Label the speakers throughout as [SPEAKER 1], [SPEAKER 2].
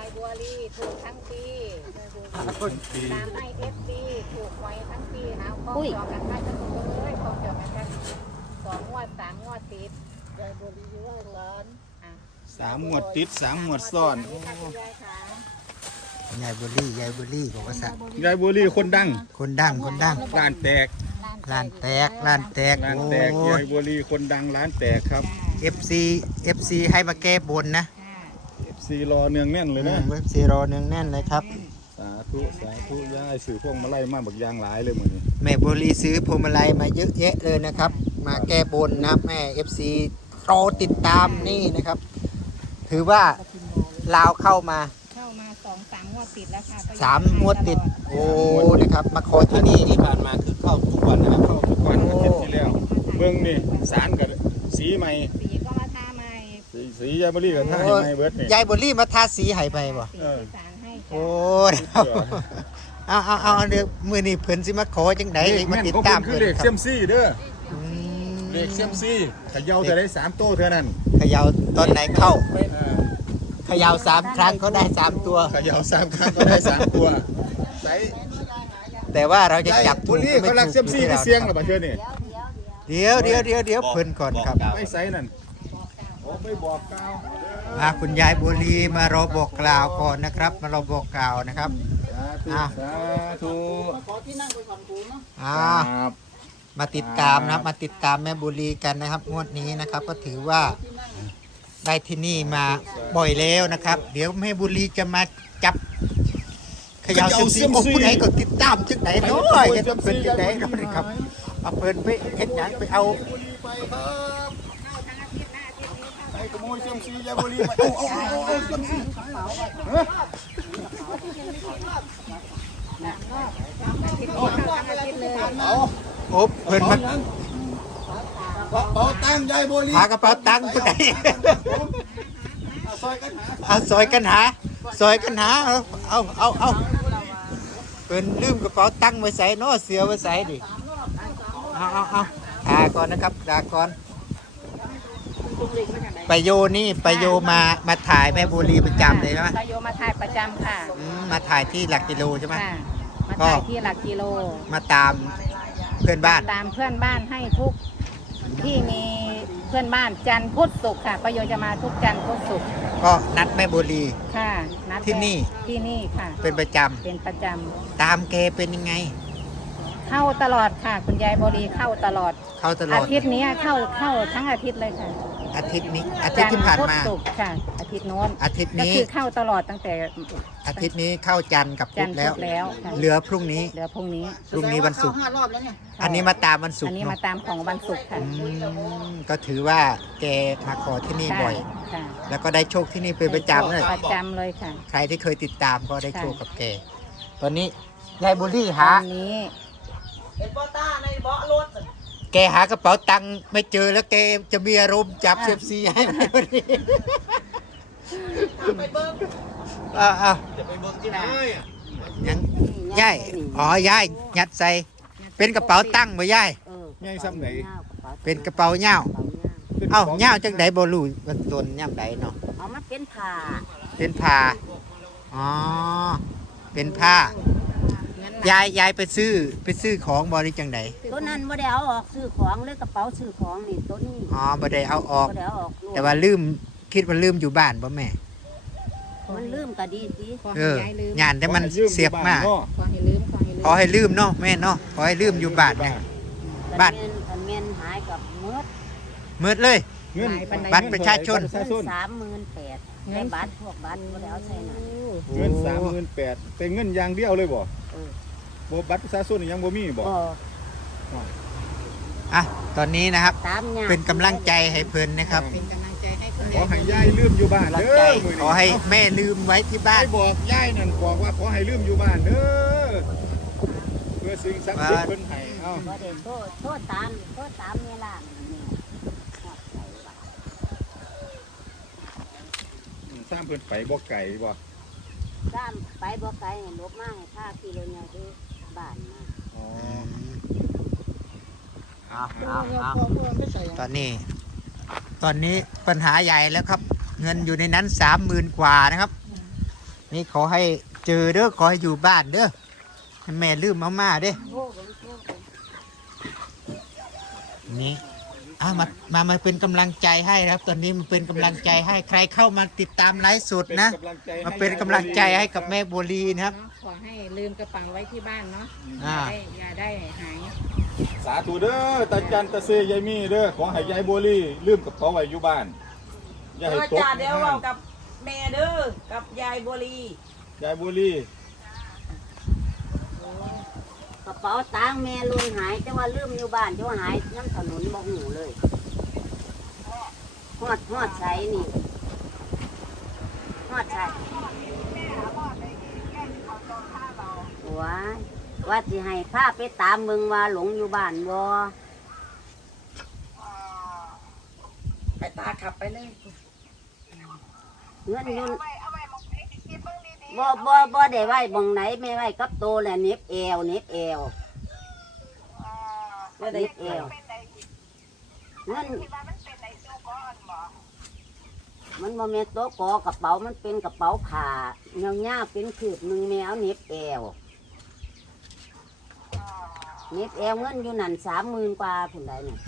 [SPEAKER 1] บัวลีถูกทั้งปีตามให้FDถูกไว้ทั้งปีนะข้องจองกันได้ทั้งหมดเลยข้องจองกันได้2 งวด 3 งวดติดยายบัวลีอยู่ว่าร้าน
[SPEAKER 2] 3 งวดติด3 งวดซ้อน
[SPEAKER 3] ยายบุรีบอกว่าสัก
[SPEAKER 2] ยายบัวลีคนดังร้านแตก
[SPEAKER 3] ร้านแตก
[SPEAKER 2] ยายบัวลีคนดังร้านแตกครับ
[SPEAKER 3] FC ให้มาแก้บนนะ
[SPEAKER 2] FC รอเนืองแน่นเลยนะ
[SPEAKER 3] FC รอเนืองแน่นเลยครับ
[SPEAKER 2] สาธุยายสื่อพวงมาไล่มาบักยางหลายเลยมื้อนี้
[SPEAKER 3] แม่บุรีซื้อพวงมาลัยมาเยอะแยะเลยนะครับมาแก้บนนะแม่ FC รอติดตามนี่นะครับถือว่าลาวเข้ามา
[SPEAKER 1] 2-3 งวดติดแล้วค่ะ
[SPEAKER 3] 3 งวดติดโอ้นะครับมาขอที่นี่
[SPEAKER 2] ที่ผ่านมาคือเข้าทุกวันนะครับเข้าทุกวันอาทิตย์ที่แล้วเบิ่งนี่สารกับสีใหม่
[SPEAKER 1] สีก็มาทาใหม่
[SPEAKER 2] สียายบัวลีกับทาให้ใหม่เบิดนี่
[SPEAKER 3] ยายบุรีมาทาสีให้ไปบ่โอ้เอาเดี๋ยวมื้อนี้เพิ่นสิมาขอจังได๋มาติดตาม
[SPEAKER 2] เพิ่นคือเลขเซียมซีเด้อเลขเซียมซีเขย่าแต่ได้3โต้เท่านั้น
[SPEAKER 3] เขย่าตอนไหนเข้าเขย่า3 ครั้งก็ได้3 ตัว
[SPEAKER 2] เขย่า3 ครั้งก็ได้3 ตัวใส่
[SPEAKER 3] แต่ว่าเราจะจับ
[SPEAKER 2] ถูกนี่เขารักเซียมซีที่เสียงหรอบ่เชิญนี่
[SPEAKER 3] เดี๋ยวเพิ่นก่อนครับ
[SPEAKER 2] ไม่ใส่นั่นไม่บอกกล่าว
[SPEAKER 3] คุณยายบุรีมารอบอกกล่าวก่อนนะครับมารอบอกกล่าวนะครับ
[SPEAKER 2] สาธุ
[SPEAKER 1] ขอที่นั่งไปก่อนปู่เนา
[SPEAKER 3] ะมาติดตามนะครับมาติดตามแม่บุรีกันนะครับงวดนี้นะครับก็ถือว่าได้ที่นี่มาบ่อยแล้วนะครับเดี๋ยวแม่บุรีจะมาจับเขย่าเซียมซีโอ้ผู้ใดก็ติดตามจังไหนน้อยจะเป็นจังไหนนะครับเอาเพิ่นไปเฮ็ดหยังไปเอา
[SPEAKER 2] ไปขโมยเซียมซียายบัวลีไปเอาเซียมซี
[SPEAKER 3] โอ้เพิ่นมาก
[SPEAKER 2] ระเป๋าตังค์ยายบัวลี
[SPEAKER 3] หากระเป๋าตังค์ผู้ใดซอยกันหาเอาเพิ่นลืมกระเป๋าตังค์ไว้ใส่เนาะเสือไว้ใส่ดิเอาก่อนนะครับก่อนไปโยมาถ่ายแม่บุรีประจำเลยใช่ไหม
[SPEAKER 1] ไปโยมาถ่ายประจำค่ะ
[SPEAKER 3] มาถ่ายที่หลักกิโลใช่ไหม
[SPEAKER 1] มาถ่ายที่หลักกิโล
[SPEAKER 3] มาตามเพื่อนบ้าน
[SPEAKER 1] ตามเพื่อนบ้านให้ทุกที่มีเพื่อนบ้านจันทร์พุธศุกร์ค่ะประโยชน์จะมาทุกจันทร์พุธศุกร์
[SPEAKER 3] ก็นัดแม่บุรี
[SPEAKER 1] ค่ะนัด
[SPEAKER 3] ที่นี่
[SPEAKER 1] ค่ะ
[SPEAKER 3] เป็นประจำตามแกเป็นยังไง
[SPEAKER 1] เข้าตลอดค่ะคุณยายบุรีเข้าตลอดอาทิตย์นี้เข้าทั้งอาทิตย์เลยค่ะ
[SPEAKER 3] อาทิตย์ที่ผ่านมา
[SPEAKER 1] ค่ะอาทิตย์โน้น
[SPEAKER 3] อาทิตย์นี้
[SPEAKER 1] ก็คือเข้าตลอดตั้งแต่
[SPEAKER 3] อาทิตย์นี้เข้าจันทร์กับพุธแล้วเหลือพรุ่งนี้วันศุกร์อันนี้มาตามวันศุกร์
[SPEAKER 1] อันนี้มาตามของวันศุกร์ค่ะ
[SPEAKER 3] ก็ถือว่าแกมาขอที่นี่บ่อยแล้วก็ได้โชคที่นี่เป็นประจำ
[SPEAKER 1] เลยค่ะ
[SPEAKER 3] ใครที่เคยติดตามก็ได้โชคกับแกตอนนี้ยายบุรีหาแกหากระเป๋าตังค์ไม่เจอแล้วแกจะมีอารมณ์จับเซฟซีให้ไหมวันนี้ไปเบิ้ง
[SPEAKER 2] จะไปเบิ้งที่ไหน
[SPEAKER 3] ยังย่ายย่ายยัดใส่เป็นกระเป๋าตังค์บ่ย่าย
[SPEAKER 2] ย่ายซ้ำไหน
[SPEAKER 3] เป็นกระเป๋าเหย้าเหย้าจังไดบ่รู้ว่าต้นย่ำใดเนาะ
[SPEAKER 1] เอามาเป็นผ้า
[SPEAKER 3] เป็นผ้ายายไปซื้อของบริจังได
[SPEAKER 1] ตัวนั้นบ่ได้เอาออกซื้อของเลยกระเป๋าซื้อของนี่ตัวนี้
[SPEAKER 3] บ่ได้เอาออกแต่ว่าคิดว่าลืมอยู่บ้านบ่แม่
[SPEAKER 1] มันลืมก็ดีสิ
[SPEAKER 3] งานแต่มันเสียบมากขอให้ลืมเนาะแม่เนาะขอให้ลืมอยู่บ้านนะบ้าน
[SPEAKER 1] เงินหายกับ
[SPEAKER 3] มืดเลยบัตรประชาชน
[SPEAKER 1] 38,000เงินบัตรพวกบัตรบ่ได้เอาใช้น่ะ
[SPEAKER 2] เงิน38,000แต่เงินอย่างเดียวเลยบ่บัตรประชาชนยังบ่มีบ่
[SPEAKER 3] ตอนนี้นะครับเป็นกำลังใจให้เพิ่นนะครับ
[SPEAKER 2] ขอให้ยายลืมอยู่บ้านเด้อ
[SPEAKER 3] ขอให้แม่ลืมไว้ที่บ้าน
[SPEAKER 2] บอกยายนั่นบอกว่าขอให้ลืมอยู่บ้านเด้อเพื่อสิ่งศักดิ์สิทธิ์เพิ่นให้
[SPEAKER 1] บ่ได้โทษตามนี่ล่ะ
[SPEAKER 2] สร้างเพิ่นไปบ่ไก่บ่
[SPEAKER 1] สร้างไปบ่ไก่ลบมาให้ค่ากิโลเนี่ยคือบ้านมา
[SPEAKER 3] ตอนนี้ปัญหาใหญ่แล้วครับเงินอยู่ในนั้น30,000 กว่านะครับนี่ขอให้เจอเด้อขอให้อยู่บ้านเด้อให้แม่ลืมมาเด้อนี่มาเป็นกำลังใจให้ครับตอนนี้มันเป็นกำลังใจให้ใครเข้ามาติดตามไลฟ์สดนะมาเป็นกำลังใจให้กับแม่บัวลีนะครับ
[SPEAKER 1] ขอให้ลืมกระเป๋าไว้ที่บ้านเนาะ
[SPEAKER 3] อ่า
[SPEAKER 1] อย่าได้หาย
[SPEAKER 2] สาธุเด้อตาจันตาเซยายมีเด้อขอให้ยายบัวลีลืมกับเขาไว้อยู่บ้านอย่าให้ตก
[SPEAKER 4] จ่าเดี๋ยวเรากับแม่เด้อกับยายบัวลี
[SPEAKER 2] ยายบัวลี
[SPEAKER 5] กระเป๋าตังค์แม่ลุนหายแต่ว่าลืมอยู่บ้านแต่ว่าหายน้ำถนนบ่หูเลยฮอดใส่นี่ฮอดใส่ว้ายว่าสิให้พาไปตามเมืองว่าหลงอยู่บ้านบ่
[SPEAKER 4] ไปตาขับไปเลย
[SPEAKER 5] เงินอยุ่นบ่ได้ไว้บ่งไหนไม่ไว้กับโตแหละเน็บแอว
[SPEAKER 4] แล้วได้
[SPEAKER 5] เน็บแอวเงินมันบ่แม่นโต๊ะกอกระเป๋ามันเป็นกระเป๋าผ้าเงาๆเป็นคืบหนึงแมวเน็บแอวเน็บแอวเงินอยู่นั่น30,000 กว่าพุ่นใดน่ะ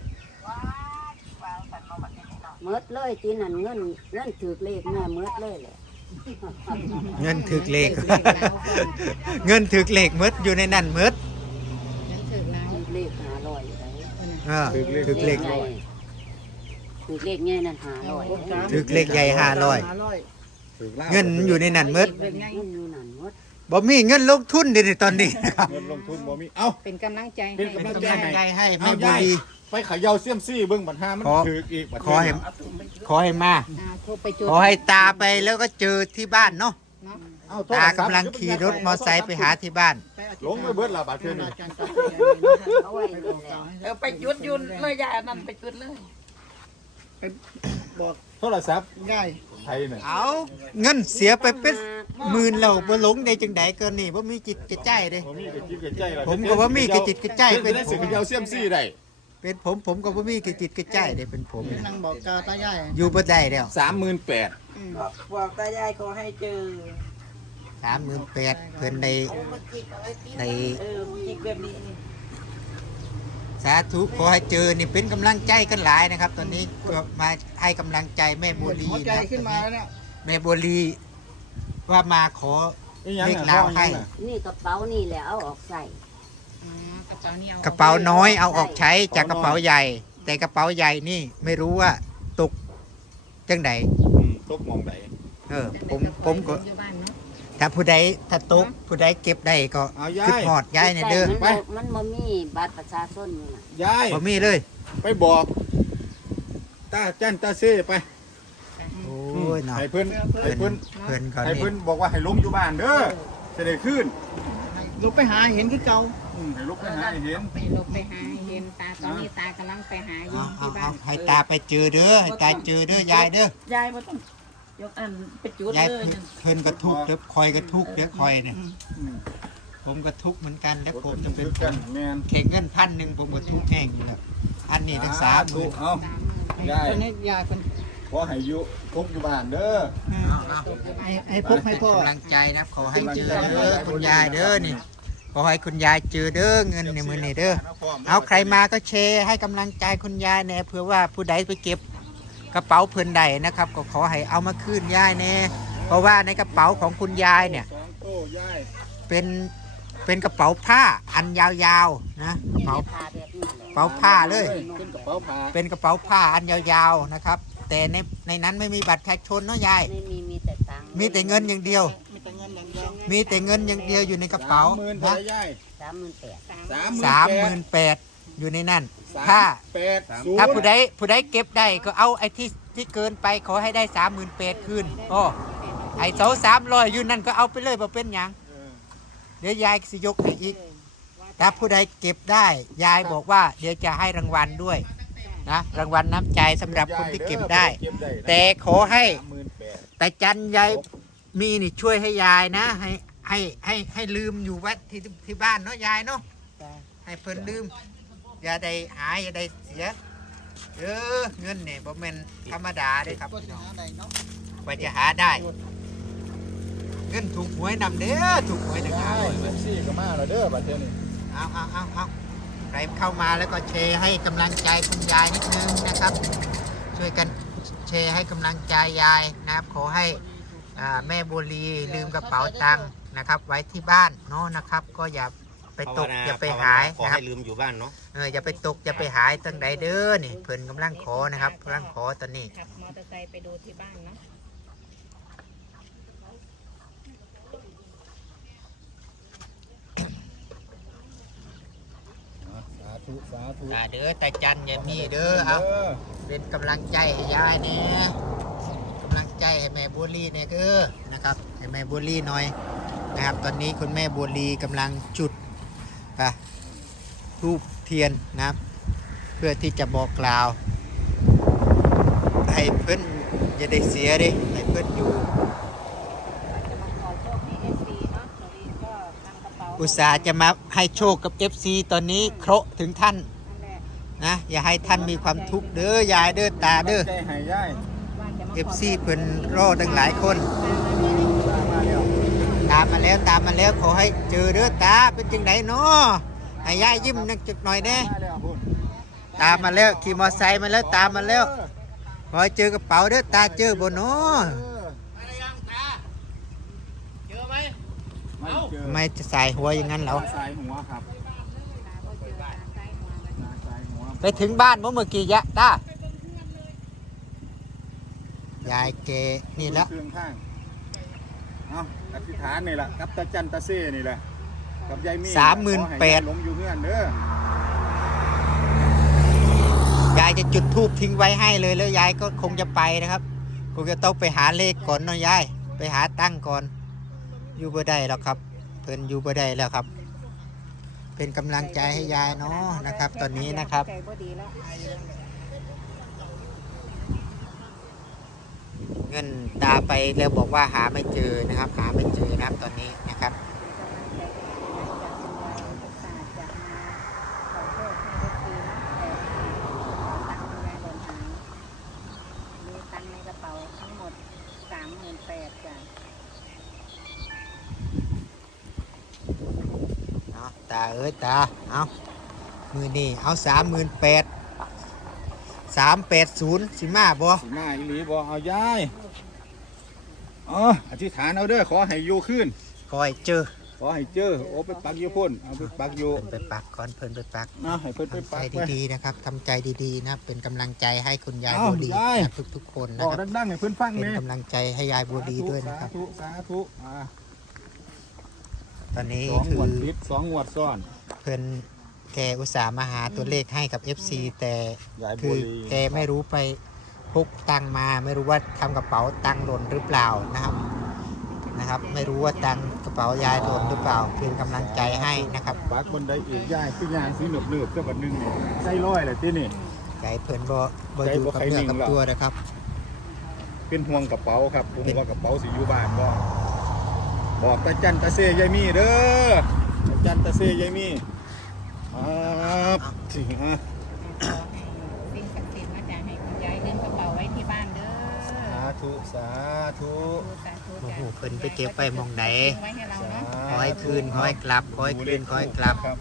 [SPEAKER 5] เมิดเลยทีนั่นเงินถือเลขแม่เมิดเลยแหละ
[SPEAKER 3] เงินถึกเลข เงินถึกเลขหมดอยู่ในนั่นหมด
[SPEAKER 1] นั่นถึงแล้ว
[SPEAKER 5] ถือเลข500อยู่ไหน
[SPEAKER 3] ถึกเลข
[SPEAKER 5] ใหญ่ถือเลขใหญ่นั่น500
[SPEAKER 3] ถึกเลขใหญ่เงินอยู่ในนั่นหมด
[SPEAKER 5] เงินอยู่นั่นหมด
[SPEAKER 3] บ่มีเงินลงทุนเดี๋ยวนี้ตอนนี้นะครับ
[SPEAKER 2] เงินลงทุนบ่มีเอ้า
[SPEAKER 1] เป็นกำลังใจ
[SPEAKER 2] เป็นกำลังใจ
[SPEAKER 3] ให้แม่
[SPEAKER 2] เอา
[SPEAKER 3] บัวย
[SPEAKER 2] าย
[SPEAKER 3] ลี
[SPEAKER 2] ไปเขย่าเสี่ยมซี่เบิ่งบัดหามัน
[SPEAKER 3] ขอ
[SPEAKER 2] ถืออีกบัด
[SPEAKER 3] ขอให้มา
[SPEAKER 1] โทรไปจุด
[SPEAKER 3] ขอให้ตาไปแล้วก็เจอที่บ้านเนาะ
[SPEAKER 1] เนาะ
[SPEAKER 2] เอ้
[SPEAKER 3] ตากำลังขี่รถมอไซค์ไปหาที่บ้าน
[SPEAKER 2] ลงไปเบิดละบาดเทื่อนี้
[SPEAKER 5] เอาไว้นี่แหละ
[SPEAKER 4] ไปจุดยุนเลยยายอันนั้นไปจุดเลย
[SPEAKER 2] โทรศัพท์ง่ายไทยน่ะ
[SPEAKER 3] เอาเงินเสียไปเป็นหมื่นแล้วบ่หลงได้จังได๋ก็นี่บ่มีจิตกระใจเด้
[SPEAKER 2] บ่มีกระจิตกระใจล่ะ
[SPEAKER 3] ผมก็บ่มีกระจิตกระใจ
[SPEAKER 2] เป็
[SPEAKER 3] เป็น น
[SPEAKER 2] ได้
[SPEAKER 3] ผ
[SPEAKER 2] สิ
[SPEAKER 3] ม
[SPEAKER 2] เขย่าเสี่ยมซี่ได้
[SPEAKER 3] เป็นผมก็บ่มีกระจิตกระใจได้เป็นผมเนี่ย
[SPEAKER 6] นั่งบอกกาตายาย
[SPEAKER 3] อยู่บ่ได้แล้ว
[SPEAKER 2] 38,000
[SPEAKER 4] บอกตายายขอให้เจอ
[SPEAKER 3] 38,000เพิ่นได้
[SPEAKER 4] จิกแบบนี้
[SPEAKER 3] สาธุขอให้เจอนี่เป็นกำลังใจกันหลายนะครับ ตอนนี้ก็มาให้กำลังใจแม่บัวลี
[SPEAKER 6] หัวใจ
[SPEAKER 3] นะครับ
[SPEAKER 6] ขึ้นมาแล้วเนี่ย
[SPEAKER 3] แม่บัวลีว่ามาขอ
[SPEAKER 2] อีหยัง
[SPEAKER 3] เลข
[SPEAKER 2] น่ะ
[SPEAKER 3] ลาวให้
[SPEAKER 5] นี่กระเป๋านี่แหละเอาออกใส่
[SPEAKER 1] อ๋อกระเป๋านี่เอา
[SPEAKER 3] กระเป๋าน้อยเอาออกใช้จากกระเป๋าใหญ่ แต่กระเป๋าใหญ่นี่ไม่รู้ว่าตกจังได
[SPEAKER 2] ตกหมองใด
[SPEAKER 3] ผมก็
[SPEAKER 1] อยู่บ้านเนาะ
[SPEAKER 3] ถ้าถ้าตกผู้ใดเก็บได้ก็
[SPEAKER 2] เอายา
[SPEAKER 3] คิด
[SPEAKER 2] ย
[SPEAKER 3] หอดย้ายเนี่ยเด้อ
[SPEAKER 5] มันบ่มีบัตรประชาชนนี่น่ะ
[SPEAKER 2] ยาย
[SPEAKER 3] บ่มีเลย
[SPEAKER 2] ไปบอกตาจันตาเซ่ไป
[SPEAKER 3] โอ้ยเนาะ
[SPEAKER 2] ให้เพิ่นให้เพิ่น
[SPEAKER 3] เพิ่นก่อน
[SPEAKER 2] ให้
[SPEAKER 3] นี่
[SPEAKER 2] เพิ่นบอกว่าให้ลงอยู่บ้านเด้อจะได้ขึ้น
[SPEAKER 6] ลุกไปหาเห็นคือเก่า
[SPEAKER 2] ให้ลุกไปหาให้เห็น
[SPEAKER 1] ไปลบไปหาเห็นตาตอนนี้ตากำลังไปหาอยู่
[SPEAKER 3] เอา
[SPEAKER 1] ที่บ้าน
[SPEAKER 3] ให้ตาไปเจอเด้อให้ตาเจอเด้อยายเด้อย
[SPEAKER 4] ายมาต้องยกอันไปจุด
[SPEAKER 3] ยาย
[SPEAKER 4] เลย
[SPEAKER 3] เพิ่นก็ทุกข์เด้อคอยก็ทุกข์เด้อคอยเนี่ย
[SPEAKER 2] อืม
[SPEAKER 3] ผมก็ทุกข์เหมือนกันแล้วผมจะ
[SPEAKER 2] จะ
[SPEAKER 3] เป็
[SPEAKER 2] เป็น นกันแม่น
[SPEAKER 3] เข่งเงิน1,000ผมก็ทุกข์แห้งอยู่แล้วอันนี้ทั้ง3
[SPEAKER 2] ธุ
[SPEAKER 3] มื้อ
[SPEAKER 2] เอา
[SPEAKER 1] 30,000
[SPEAKER 2] ยาย
[SPEAKER 6] ตอนนี้ยายคน
[SPEAKER 2] ขอให้อยู่พกอยู่บ้านเด้อ
[SPEAKER 6] ให้พกให้พ่อก
[SPEAKER 3] ำลังใจนะขอให้เจอเด้อคุณยายเด้อนี่ขอให้คุณยายเจอเด้อเงินในมือนี่เด้อเอาใครมาก็แชร์ให้กำลังใจคุณยายแน่เผื่อว่าผู้ใดไปเก็บกระเป๋าเพิ่นใดนะครับ ก็ขอให้เอามาคืนยายแน่เพราะว่าในกระเป๋าของคุณยายเนี่ย
[SPEAKER 2] สองโต้ยาย
[SPEAKER 3] เป็นกระเป๋าผ้าอันยาวๆนะกระเป๋า
[SPEAKER 5] พาแบบนี้แหละ
[SPEAKER 3] กระเป๋าผ้าเลย
[SPEAKER 2] ขึ้นกระเป๋าผ้า
[SPEAKER 3] เป็นกระเป๋าผ้าอันยาวๆนะครับ แต่ในนั้นไม่มีบัตรประชาชนเนาะยาย
[SPEAKER 5] ไม่มีแต่ตังค์
[SPEAKER 3] มีแต่เงินอย่างเดียว
[SPEAKER 6] มีแต่เงินอย่างเดียว
[SPEAKER 3] มีแต่เงินอย่างเดียวอยู่ในกระเป๋า
[SPEAKER 2] 30,000
[SPEAKER 3] นะ
[SPEAKER 2] เท่าไหร่ยาย
[SPEAKER 5] 38,000
[SPEAKER 3] 38,000อยู่ในนั่นถ้า
[SPEAKER 2] 38,000
[SPEAKER 3] ถ้าผู้ใดเก็บได้ก็เอาไอ้ที่เกินไปขอให้ได้38,000คืนโอ้ไอ้300อยู่นั่นก็เอาไปเลยบ่เป็นหยังเดี๋ยวยายสิยกให้อีกถ้าผู้ใดเก็บได้ยายบอกว่าเดี๋ยวจะให้รางวัลด้วยนะรางวัลน้ำใจสำหรับคนที่เก็บได้ แต่ขอให้
[SPEAKER 2] 38,000
[SPEAKER 3] แต่จันยายมีนี่ช่วยให้ยายนะให้ลืมอยู่วัดที่บ้านเนาะยายเนาะให้เพิ่นลืมอย่าได้หายอย่าได้เสียเงินเนี่ยบ่แม่นธรรมดาเด้ครับ
[SPEAKER 6] ก็จะหาใดเนาะ
[SPEAKER 3] กว่าจะหาได้เงินถูกหวยนำเด้อถูกหวยหนึ่ง
[SPEAKER 2] ได้เอฟซีก็มาแล้วเด้อบัดเทื่อนี้
[SPEAKER 3] เอาใครเข้ามาแล้วก็แชร์ให้กำลังใจคุณยายนิดนึงนะครับ ช่วยกันแชร์ให้กำลังใจยายนะครับขอให้แม่บัวลีลืมกระเป๋าตังค์นะครับ ไว้ที่บ้านเนาะนะครับ ก็อย่าไปตกอย่าไปหาย
[SPEAKER 7] ขอ
[SPEAKER 3] นะครับ
[SPEAKER 7] ให้ลืมอยู่บ้านเนาะ
[SPEAKER 3] อย่าไปตกอย่าไปหายตั้งใดเด้อนี่เพิ่นกำลังขอนะครับกำลังขอตอนนี้
[SPEAKER 1] ขับมอเตอร์ไซค์ไปดูที่บ้านเนาะ
[SPEAKER 2] สาธุสาธุ
[SPEAKER 3] ตาเด้อตาจันอย่ามีเด้อเอาเป็นกำลังใจให้ยายเนี่ยกำลังใจให้แม่บัวลีเนี่ยเด้อนะครับให้แม่บัวลีหน่อยนะครับ ตอนนี้คุณแม่บัวลีกำลังจุดธูปเทียนนะครับ เพื่อที่จะบอกกล่าวให้เพิ่นอย่าได้เสียเด้ให้เพิ่นอยู่
[SPEAKER 1] จะมาขอโชคให้เอฟซีเนาะตัวนี้ก็ทำกระเป๋า
[SPEAKER 3] อุตส่าห์จะมาให้โชคกับ FC ตอนนี้เคราะห์ถึงท่าน
[SPEAKER 1] นั่นแหละ
[SPEAKER 3] นะอย่าให้ท่านมีความทุกข์เด้อยายเด้อตาเด้อ
[SPEAKER 2] ใจให้ยาย
[SPEAKER 1] ว่าจะมาขอ
[SPEAKER 3] FC เพิ่นรอตั้งหลายคน
[SPEAKER 2] มาแล้ว
[SPEAKER 3] ตามมาแล้วขอให้เจอเด้อตาเป็นจังไดเนาะให้ยายยิ้มนักจักหน่อยแน่
[SPEAKER 2] มาแล้วพุ่น
[SPEAKER 3] ตามมาแล้วขี่มอไซค์มาแล้วตามมาแล้วขอให้เจอกระเป๋าเด้อตาเจอบ่เนาะ
[SPEAKER 2] ไม่เจอ
[SPEAKER 3] ไม่จะใส่หัวอย่างนั้นเหรอ
[SPEAKER 2] สายหัวครับสายหัว
[SPEAKER 3] ไปถึงบ้านเมื่อกี้ยะตายายเกนี่แล้ว
[SPEAKER 2] เครื่องข้างเอาอธิษฐานนี่แหละกับตาจันตาเซ่นี่แหละกับยายมีขอให้ยายหลงอยู่เงื่อนเด้อย
[SPEAKER 3] ายจะจุดธูปทิ้งไว้ให้เลยแล้วยายก็คงจะไปนะครับคงจะต้องไปหาเลขก่อนเนาะยายไปหาตั้งก่อนอยู่บ่ได้แล้วครับ เพิ่นอยู่บ่ได้แล้วครับ เป็นกำลังใจให้ยายเนาะนะครับ ตอนนี้นะครับ
[SPEAKER 1] ใจบ่ดีแล้ว
[SPEAKER 3] เงินตาไปแล้วบอกว่าหาไม่เจอนะครับ หาไม่เจอนะครับตอนนี้นะครับ
[SPEAKER 1] ตังในกระเป๋าทั้งหมด 38,000 จ้ะ
[SPEAKER 3] เอาตาเอ้ยตาเอามือนี่เอา38,380สิมาบ่
[SPEAKER 2] สีมาอีหลีบ่เอายายอ๋ออธิษฐานเอาเด้อขอให้อยู่ขึ้น
[SPEAKER 3] คอยเจอ
[SPEAKER 2] ขอให้เจอโอ้ไปปักอยู่พ่นเอาไปปักอยู่
[SPEAKER 3] เพิ่นไปปักก่อนเพิ่นไปปัก
[SPEAKER 2] นะให้เพิ่นไป
[SPEAKER 3] ทำใจ
[SPEAKER 2] ปักไว้
[SPEAKER 3] ดีๆนะครับทำใจดีๆนะครับเป็นกำลังใจให้คุณยาย
[SPEAKER 2] เอ้า
[SPEAKER 3] บัวลี
[SPEAKER 2] ยาย
[SPEAKER 3] นะทุกๆคน
[SPEAKER 2] บ
[SPEAKER 3] นะ
[SPEAKER 2] อก
[SPEAKER 3] ครับ
[SPEAKER 2] ดังๆให้เพิ่นฟัง
[SPEAKER 3] เป็น
[SPEAKER 2] เลย
[SPEAKER 3] กำลังใจให้ยายบัวลีด้วยนะครับ
[SPEAKER 2] สาธุสาธุอ่า
[SPEAKER 3] ตอนนี้
[SPEAKER 2] สอง
[SPEAKER 3] คื
[SPEAKER 2] งวด
[SPEAKER 3] อ
[SPEAKER 2] ติดสองงวดซ้อน
[SPEAKER 3] เพิ่นแกอุตส่าห์มาหาตัวเลขให้กับ FC แต่
[SPEAKER 2] ยายบั
[SPEAKER 3] คื
[SPEAKER 2] ว
[SPEAKER 3] อ
[SPEAKER 2] ลี
[SPEAKER 3] แกไม่รู้ไปพกตังค์มาไม่รู้ว่าทำกระเป๋าตังค์หล่นหรือเปล่านะครับ ไม่รู้ว่าตังค์กระเป๋ายายหล่นหรือเปล่าเป็นกำลังใจให้นะครับ
[SPEAKER 2] ปักบนไดอีกยายคือยางสีหนึบๆเจ้าบัดนึงนี่ใส่ร้อยเลยที่นี่
[SPEAKER 3] ใจเพิ่นบ่
[SPEAKER 2] ใจ
[SPEAKER 3] อยู่
[SPEAKER 2] บ่
[SPEAKER 3] กับ
[SPEAKER 2] ใคร
[SPEAKER 3] เนื้อ
[SPEAKER 2] นิ่ง
[SPEAKER 3] กับ
[SPEAKER 2] หรอก
[SPEAKER 3] ตัวนะครับ
[SPEAKER 2] เป็นห่วงกระเป๋าครับผมว่ากระเป๋าสิอยู่บ้านบ่บอกตาจันตาเซยายมีเด้อตาจันตาเซยายมีครับสิฮะ
[SPEAKER 1] สิ่งศักดิ์สิทธิ์มาจากให้คุณยายลืมกระเป๋าไว้ที่บ้านเด้อ
[SPEAKER 2] สาธุสาธุ
[SPEAKER 1] สาธุ
[SPEAKER 3] โอ้
[SPEAKER 1] จ้ะ
[SPEAKER 3] โหเพิ่นไปเก็บไปหมองไหน
[SPEAKER 1] ไว้ให้เราเนาะ
[SPEAKER 3] ขอให้คืนขอให้กลับขอให้คืนขอให้กลับ
[SPEAKER 2] ครับ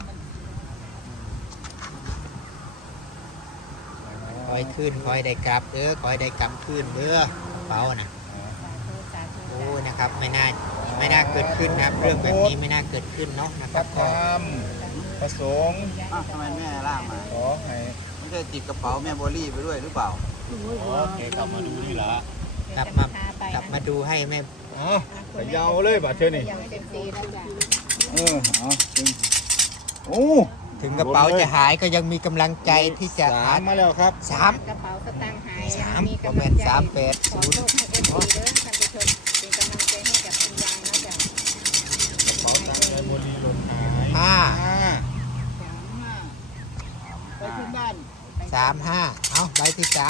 [SPEAKER 3] ขอให้คืนขอให้ได้กลับเด้อขอให้ได้กำคืนเด้อเป๋านะ
[SPEAKER 1] สาธุสาธุ
[SPEAKER 3] โอ้นะครับไม่น่าเกิดขึ้นนะครับเรื่องแบบนี้ไม่น่าเกิดขึ้นเนาะนะค
[SPEAKER 2] พ
[SPEAKER 3] รั
[SPEAKER 2] ระ
[SPEAKER 3] บ
[SPEAKER 2] ธรรมพระสงฆ์
[SPEAKER 6] อ้าวทำไมแม่ล่างมา
[SPEAKER 2] ขอให้
[SPEAKER 6] ไม่ได้ติดกระเป๋าแม่โบลี่ไปด้วยหรือเปล่า
[SPEAKER 2] โอเคกลับมาดูนี่ละ
[SPEAKER 3] กลับมาดูให้แม่
[SPEAKER 2] อ๋อขยาวเลยบาดเท่านี่
[SPEAKER 1] ยังไม่เต็มทีนะจ๊ะ
[SPEAKER 2] เอาโอ้
[SPEAKER 3] ถึงกระเป๋าจะหายก็ยังมีกำลังใจที่จะ
[SPEAKER 2] สามมาแล้วครับ
[SPEAKER 3] สาม
[SPEAKER 1] กระเป๋าสตางค์หาย
[SPEAKER 3] สาม
[SPEAKER 1] มี
[SPEAKER 3] ก็
[SPEAKER 1] กำ
[SPEAKER 3] เป็
[SPEAKER 1] ลั
[SPEAKER 3] น
[SPEAKER 1] งใจ
[SPEAKER 3] 380
[SPEAKER 1] ขอโชคให้เอฟซีเด้อท่านผู้ชมเป็นกำลังใจให้กับคุณยายนะจ๊ะ
[SPEAKER 2] กระเป๋าตังค์ยายบุรีหล่นหาย
[SPEAKER 3] ห้า
[SPEAKER 6] ไปขึ้นบ้าน
[SPEAKER 3] 35เอาใบที่3 8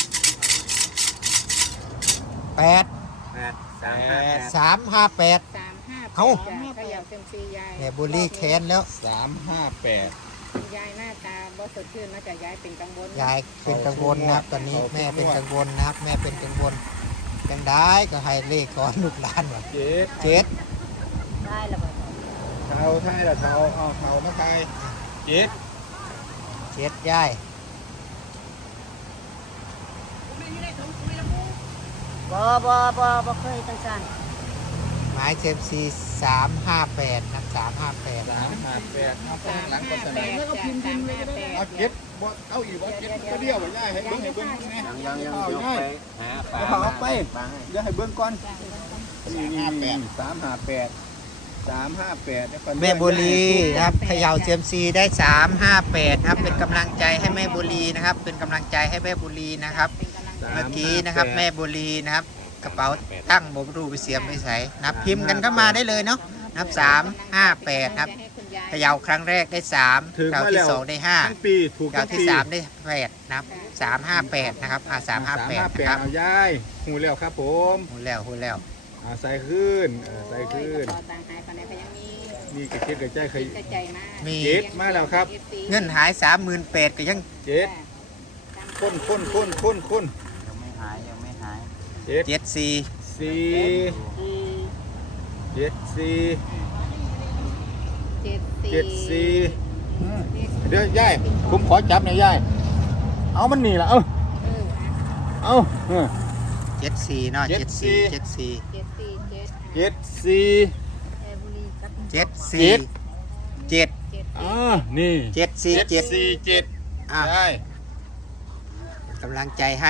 [SPEAKER 3] 358
[SPEAKER 1] 358
[SPEAKER 3] เอ้า
[SPEAKER 1] ขยับเต็มทียาย
[SPEAKER 3] แม่บุรีแค้นแล้ว
[SPEAKER 2] 358
[SPEAKER 1] คุณยายหน้าตาบ่สดชื่นนะจ๊ะยายเป็นกังวล
[SPEAKER 3] ยายเป็นกังวลนะครับ ตอนนี้แม่เป็นกังวลนะครับ แม่เป็นกังวลจังได้ก็ให้เลขก่อนลูกหลานว่า
[SPEAKER 2] เจ็ด
[SPEAKER 3] 7
[SPEAKER 5] ได้แล้วบ่
[SPEAKER 2] เท้าไทยละเท้าเอาเท้ามาไทยเจ็ด
[SPEAKER 3] 7ยาย
[SPEAKER 5] บ่เคยจังซั่น
[SPEAKER 3] หมายเซมซี358นะ358
[SPEAKER 2] 3 5 8เอาไปหลังก็สนาม
[SPEAKER 1] แล้วก็พิมพ์เลยก็ได้
[SPEAKER 2] เอาเจ็ดบ่เอาอีกบ่เจ็ดก็เดียวบ่ย่ายให้เบิ่งแน่ยังเอาย่ายเอาไปอย่าให้เบิ่งก่อนนี่358
[SPEAKER 3] แม่บุรีนะครับเขย่าเซียมซีได้358ครับเป็นกำลังใจให้แม่บุรีนะครับ เป็นกำลังใจให้แม่บุรีนะครับ เมื่อกี้นะครับแม่บุรีนะครับกระเป๋าตั้งบ่รู้ไปเสียมไปใส่นับพิมพ์กันเข้ามาได้เลยเนาะนับ358ครับเขย่าครั้งแรกได้3เขย่าที่2ได้5
[SPEAKER 2] ทั้งปีถูก
[SPEAKER 3] เขย่า
[SPEAKER 2] ทั้ง
[SPEAKER 3] ที่
[SPEAKER 2] ปี
[SPEAKER 3] 3ได้8นะครับ358นะครับ358นะครับ
[SPEAKER 2] เอาย่ายหูแล้วครับผม
[SPEAKER 3] หูแล้ว
[SPEAKER 2] ใส่ขึ้นใส่ขึ้น
[SPEAKER 1] ต่อต่างหายไปไหนไปยังมี
[SPEAKER 2] มีกระเจี๊ยบกระใจเคย
[SPEAKER 1] กระใจมาก
[SPEAKER 3] มี
[SPEAKER 2] เจ็ดมาแล้วครับ
[SPEAKER 3] เงินหาย38,000ก็ยัง
[SPEAKER 2] เจ็ดค้น
[SPEAKER 6] ยังไม่หายยังไม่หาย
[SPEAKER 2] เจ็ด
[SPEAKER 3] 74
[SPEAKER 2] สี่เจ็ดสี่
[SPEAKER 1] เจ็ดสี่
[SPEAKER 2] เดี๋ยวย่ายผมขอจับหน่อยย่ายเอามันหนีละเอา
[SPEAKER 3] 74เนาะ74
[SPEAKER 1] เจ็ดสี่เจ็ด
[SPEAKER 2] เจ็ดสี่
[SPEAKER 3] 74 7
[SPEAKER 2] นี่
[SPEAKER 3] 747
[SPEAKER 2] 7
[SPEAKER 3] อ่ะ
[SPEAKER 2] ได้
[SPEAKER 3] กำลังใจให้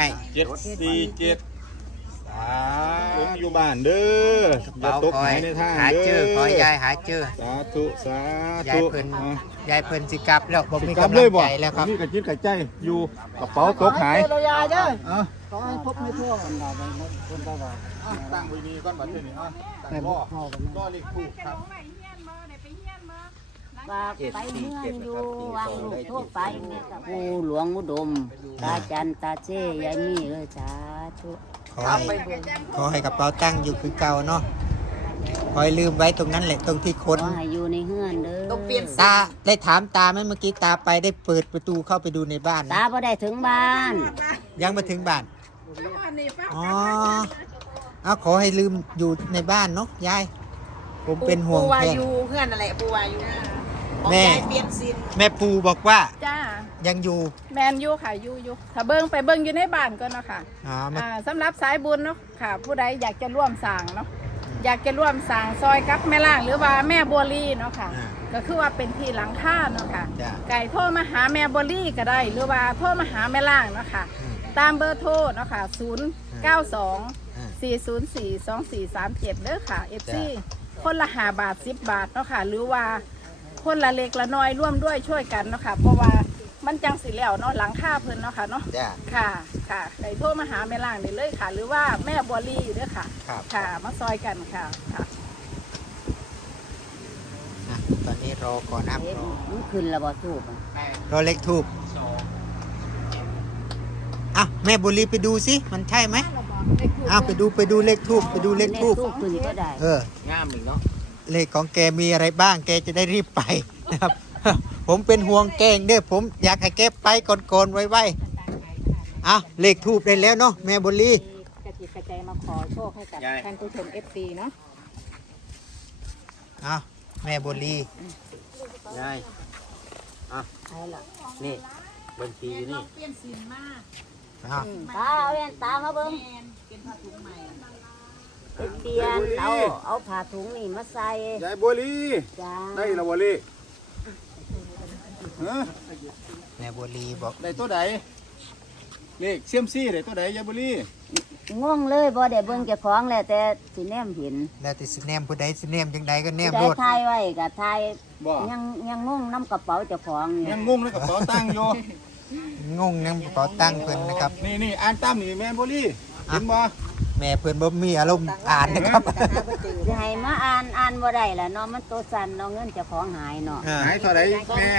[SPEAKER 2] ผมอยู่บ้านเด้ออย่าตกหายในทาง
[SPEAKER 3] หา
[SPEAKER 2] เด้
[SPEAKER 3] เจอขอให้ยายหาเจอ
[SPEAKER 2] สาธุสาย
[SPEAKER 3] าย
[SPEAKER 2] ธุ
[SPEAKER 3] เพิ่นยายเพิ่นสิกลับแล้วบ่มี
[SPEAKER 2] กลับ
[SPEAKER 3] กำ
[SPEAKER 2] เล
[SPEAKER 3] ลั
[SPEAKER 2] ย
[SPEAKER 3] ง
[SPEAKER 2] บ่
[SPEAKER 3] ใจแล้วครับ
[SPEAKER 2] มีกระจิ้นกระใจอยู่กระเป๋าตกหาย
[SPEAKER 4] เรายายเด้อ
[SPEAKER 2] อ่ะ
[SPEAKER 4] ขอให้พบไม่ทั่วกันดาไปคนตาบอด
[SPEAKER 2] ตั้งไว้นี่ก่อนบัดนี้ตั้งรอเลขถูกครับ
[SPEAKER 5] ว่าไปเมืองอยู่วางลูกทั่วไปนี่กับผู้หลวงอุดม ตาจันตาเจ้ยายมีสาธุ
[SPEAKER 3] ขอให้กระเป๋าตั้งอยู่คือเก่าเนาะขอให้ลืมไว้ตรงนั้นแหละตรงที่
[SPEAKER 5] ข
[SPEAKER 3] ค
[SPEAKER 5] อน ให้อยู่ในเฮือนเด้อ
[SPEAKER 4] ต้องเปลี่ยน
[SPEAKER 3] ตาได้ถามตาไหมเมื่อกี้ตาไปได้เปิดประตูเข้าไปดูในบ้าน
[SPEAKER 5] ตา
[SPEAKER 3] นะ
[SPEAKER 5] บ่ได้ถึงบ้าน
[SPEAKER 3] ยังมาถึงบ้านอ๋อเอาขอให้ลืมอยู่ในบ้านเนาะยายผมเป็นห่วง
[SPEAKER 4] ปูวา
[SPEAKER 3] แทน
[SPEAKER 4] ยูเพื่อนอะไรปูวายู
[SPEAKER 3] แม่
[SPEAKER 4] เปลี่ยนสิน
[SPEAKER 3] แม่ปูบอกว่า
[SPEAKER 7] จ้า
[SPEAKER 3] ยังอยู่
[SPEAKER 7] แมนยูค่ะยูถ้าเบิ้งไปเบิ้งอยู่ในบ้านก็เนาะค่ะ
[SPEAKER 3] อ๋อมา
[SPEAKER 7] สำหรับสายบุญเนาะค่ะ ผู้ใดอยากจะร่วมสร้างเนาะอยากจะร่วมสร้างซอยกับแม่ล่างหรือว่าแม่บัวลีเนาะค่ะ ก็คือว่าเป็นที่หลังค่าเนาะค่ะ
[SPEAKER 3] จ้ะ
[SPEAKER 7] ไก่โทรมาหาแม่บัวลีก็ได้ หรือว่าโทรมาหาแม่ล่างเนาะค่ะ ตามเบอร์โทรเนาะค่ะ092-404-2437เด้อค่ะ FC คนละ5 บาท 10 บาทเนาะค่ะ หรือว่าคนละเล็กละน้อยร่วมด้วยช่วยกันเนาะค่ะ เพราะว่ามันจังสิแล้วเนาะหลังค่าเพิ่นเนาะค่ะเนาะ
[SPEAKER 3] จ้ะ
[SPEAKER 7] ค่ะค่ะไก่โทรมาหาแม่ล่างได้เลยค่ะ หรือว่าแม่บัวลีอยู่ด้วยค่ะ
[SPEAKER 3] ครับ
[SPEAKER 7] ค่ะ มาซอยกันค่ะค่ะ
[SPEAKER 3] อ่ะตอนนี้รอก่อนนะครับ
[SPEAKER 5] เอ๊ะมันขึ้นแล้วบ่ทูบ
[SPEAKER 3] รอเลขทูบอ่ะแม่บุรีไปดูสิมันใช่ไหมอ้าวไปดูเลขทูบไปดูเลขทูบ
[SPEAKER 5] ขึ้นก็ได้
[SPEAKER 3] งามอีกเนาะเลขของแกมีอะไรบ้างแกจะได้รีบไปนะครับ ผมเป็นห่วงแกงเด้อผมอยากให้แกไปก่อนๆไวๆอ่ะเลขทูบได้แล้วเนาะแม่บุรี
[SPEAKER 1] กระจิตกระใจมาขอโชคให้กับท่านผู้ชม FC เนาะ
[SPEAKER 3] อ่ะแม่บุรี
[SPEAKER 6] ยาย
[SPEAKER 5] ใช่ล่ะ
[SPEAKER 6] นี่บัญชีอยู่นี่
[SPEAKER 3] อ่ะ
[SPEAKER 5] ตาเอาแว่นตามาเบิ่งไปเปลี่ยนเอาผ้าถุงนี่มาใส่
[SPEAKER 2] ยายบัวลี
[SPEAKER 5] จ้า
[SPEAKER 2] ได้ละบัวลีฮะ
[SPEAKER 3] แม่บุรีบอก
[SPEAKER 2] ได้ตัวใดเลขเซียมซี่ได้ตัวใดยายบัวลี
[SPEAKER 5] งงเลยบ่ได้เบิ่งเจ้าของแล้วแต่สิแนมเห็น
[SPEAKER 3] แล้วแต่สิแนมผู้ใดสิแนมจังใดก็แนม
[SPEAKER 5] ได้
[SPEAKER 3] โลด
[SPEAKER 5] ทายไว้ก็ทาย
[SPEAKER 2] บ่
[SPEAKER 5] ยังงงน้ำกระเป๋าเจ้าของนี่
[SPEAKER 2] ยังงงในกระเป๋าตังค์อยู่
[SPEAKER 3] งงยังกระเป๋าตั้งเพิ่นนะครับ
[SPEAKER 2] นี่อ่านตามนี่แม่นบัวลีเห็นบ่
[SPEAKER 3] แม่เพิ่นบ่มีอารมณ์อ่านนะครับ
[SPEAKER 5] สิให้มาอ่านบ่ได้ล่ะเนาะมันตัวสั่นเนาะเงินเจ้าของหายเนาะ
[SPEAKER 2] หายเท่าไหร่แม่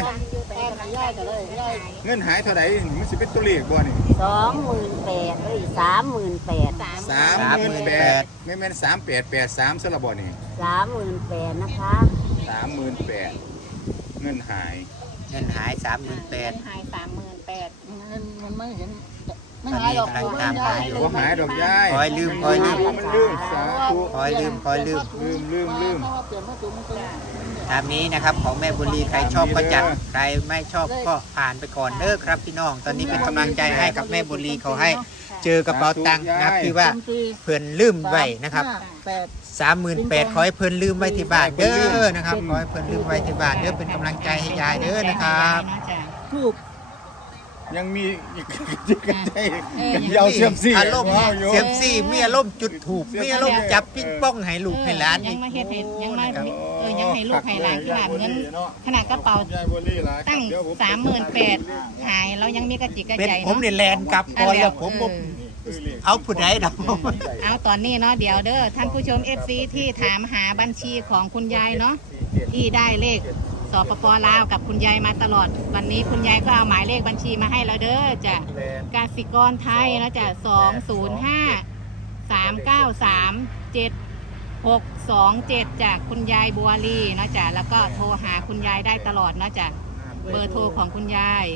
[SPEAKER 2] เงินหายเท่าไหร่มันสิเป็นตัวเลขบ่นี่
[SPEAKER 5] 28,000เอ้ย38,000
[SPEAKER 2] 38,000ไม่แม่น3883ซะละบ่นี่
[SPEAKER 5] 38,000นะคะ
[SPEAKER 2] 38,000เงินหาย
[SPEAKER 3] เงินหาย
[SPEAKER 1] เงินหาย38,000
[SPEAKER 4] มันไม่เห็น
[SPEAKER 3] ตอนนี้กำลังตามหาอยู่
[SPEAKER 2] บ่หายดอกยาย
[SPEAKER 3] คอยลืมคอยลืม
[SPEAKER 2] มันลืมสาธุ
[SPEAKER 3] คอยลืมคอยลืม
[SPEAKER 2] ลืม
[SPEAKER 3] ตามนี้นะครับของแม่บุรีใครชอบก็จัดใครไม่ชอบก็ผ่านไปก่อนเด้อครับพี่น้องตอนนี้เป็นกำลังใจให้กับแม่บุรีเขาให้เจอกระเป๋าตังค์นะครับที่ว่าเพื่อนลืมไว้นะครับ 38,000ขอให้เพื่อนลืมไว้ที่บ้านเด้อนะครับขอให้เพื่อนลืมไว้ที่บ้านเด้อเป็นกำลังใจให้ยายเด้อนะครับ
[SPEAKER 4] ทูบ
[SPEAKER 2] ยังมีอีกกันใจกันยาวเสียมซี่
[SPEAKER 3] อารมณ์เสียมซี่มีอารมณ์จุดถูกมีอารมณ์จับปิ๊งป้องให้ลูกให้หลาน
[SPEAKER 1] ยั
[SPEAKER 3] อี
[SPEAKER 1] ง
[SPEAKER 3] ก
[SPEAKER 1] มาเฮ็ดให้ยังมายังให้ลูกให้หลานขนาดเงินขนาดกระเป๋า
[SPEAKER 2] ยายบุรีหลาย
[SPEAKER 1] ตั้ง38,000หายแล้วยังมีกระจิกกระ
[SPEAKER 3] เป็น
[SPEAKER 1] ใจ
[SPEAKER 3] ผม
[SPEAKER 1] เนาะ
[SPEAKER 3] เนี่ยแลนกลับก่อนแล้วผมบ่เอาผู้ใดดอก
[SPEAKER 1] เอาตอนนี้เนาะเดี๋ยวเด้อท่านผู้ชม FC ที่ถามหาบัญชีของคุณยายเนาะที่ได้เลขสปป.ลาวกับคุณยายมาตลอดวันนี้คุณยายก็เอาหมายเลขบัญชีมาให้เราเด้อจ้ะกสิกรไทยนะจ้ะ205-393-7627จากคุณยายบัวลีนะจ้ะแล้วก็โทรหาคุณยายได้ตลอดนะจ้ะเบอร์โทรของคุณยาย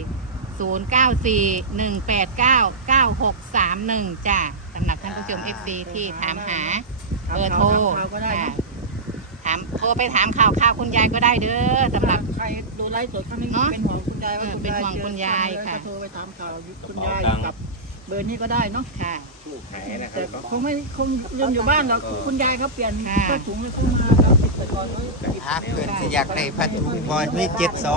[SPEAKER 1] 0941899631จ้ะสำหรับท่านผู้ชม FC ที่ถามหาเบอร์โทรจ้ะถามโทรไปถามข่าวคุณยายก็ได้เด้อสำหรับ
[SPEAKER 4] ใครดูไลฟ์สดครั้งนี้เป็นห่วงคุณยายว่าคุณ
[SPEAKER 1] เป็นห่วง
[SPEAKER 4] ยาย
[SPEAKER 1] คุณยายค่ะ
[SPEAKER 4] ก็โทรไปถามข่าวคุณยายกับเบอร์นี้ก็ได้เนาะ
[SPEAKER 1] ค่ะ
[SPEAKER 4] แต่คงไม่คงลืมอยู่บ้านหรอกคุณยายเขาเปลี่ยน
[SPEAKER 1] ค่ะ
[SPEAKER 4] ก็ถุงเลยเข้ามาเราติดแต่ก่อนไว้
[SPEAKER 3] เพื่อนสิอยากได้พันธุบอลมี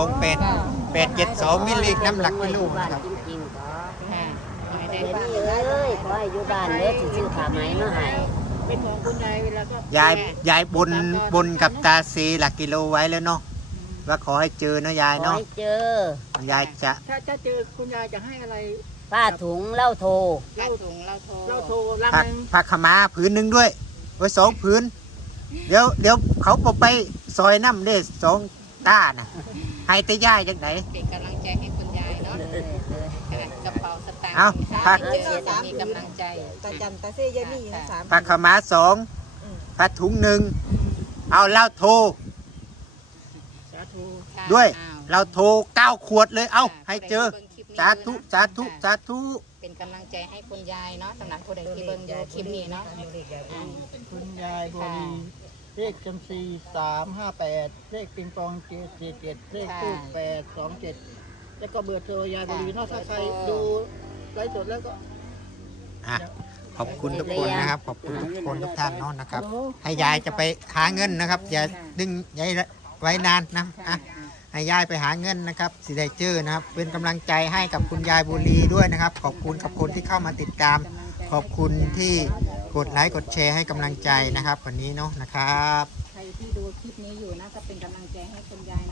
[SPEAKER 3] 72872มีเลขน้ำหลักกิโล
[SPEAKER 5] บ้าน
[SPEAKER 3] ครับ
[SPEAKER 5] จริงๆก็
[SPEAKER 1] ค่ะไม่ได้
[SPEAKER 5] เดี๋ยวนี้เอ้ยขอให้อยู่บ้านเด้อสิซื้อผ้าไหมมาให้
[SPEAKER 4] เป็นห่วงคุณยายเวลาก็
[SPEAKER 3] ยายบนกับตาซีหลักกิโลไว้แล้วเนาะว่าขอให้เจอเนาะยาย
[SPEAKER 5] ขอ
[SPEAKER 3] เนาะ
[SPEAKER 5] ให้เจอ
[SPEAKER 3] ยายจะ
[SPEAKER 4] ถ้าเจอคุณยายจะให้อะไร
[SPEAKER 5] ผ้าถุงเหล้าโท
[SPEAKER 1] เราถุงเราโทร
[SPEAKER 4] เราโทรรัง
[SPEAKER 3] ผัก
[SPEAKER 4] หนึ่ง
[SPEAKER 3] ผักขาวมาผืนหนึ่งด้วยไว้2ผืนเดี๋ยวเขาบอกไปซอยน้ำได้2ต้าน่ะให้แต่ยายจังไหน
[SPEAKER 1] เป็นกำลังใจให้คุณยายเนาะกระเป๋าสตางค์
[SPEAKER 3] เอาผัก
[SPEAKER 1] เจอจะมีกำลังใจ
[SPEAKER 4] ตาจันตาเซ่ยามีนะสาม
[SPEAKER 3] ผักขาวมา2ผักถุงหนึ่งเอาเหล้าโท
[SPEAKER 4] สาธุ
[SPEAKER 3] ด้วย
[SPEAKER 1] อ้ว
[SPEAKER 3] เราโทร9 ขวดเลยเอาให้เจอสาธุสาธุสาธุ
[SPEAKER 1] เป็นกำลังใจให้คุณยายเนาะสำหรับผู้ใดที่เบิ่งอยู่คลิปนี้เนาะอ่า
[SPEAKER 4] คุณยายบัวลีเลขจำซี358เลขปิงปอง777เลขตู้827แล้วก็เบอร์โทรยายบัวลีเนาะถ้าใครดูไลฟ์สดแล้วก็
[SPEAKER 3] อ่ะขอบคุณทุกคนนะครับ ขอบคุณทุกคนทุกท่านเนาะนะครับ ให้ยายจะไปหาเงินนะครับ อย่าดึงยายไว้นานนะอ่ะให้ยายไปหาเงินนะครับสิได้เจอนะครับ เป็นกำลังใจให้กับคุณยายบุรีด้วยนะครับ ขอบคุณกับคนที่เข้ามาติดตาม ขอบคุณที่กดไลค์กดแชร์ให้กำลังใจนะครับวันนี้เนาะนะครับ
[SPEAKER 1] ใครที่ดูคลิปนี้อยู่นะก็เป็นกำลังใจให้คุณยาย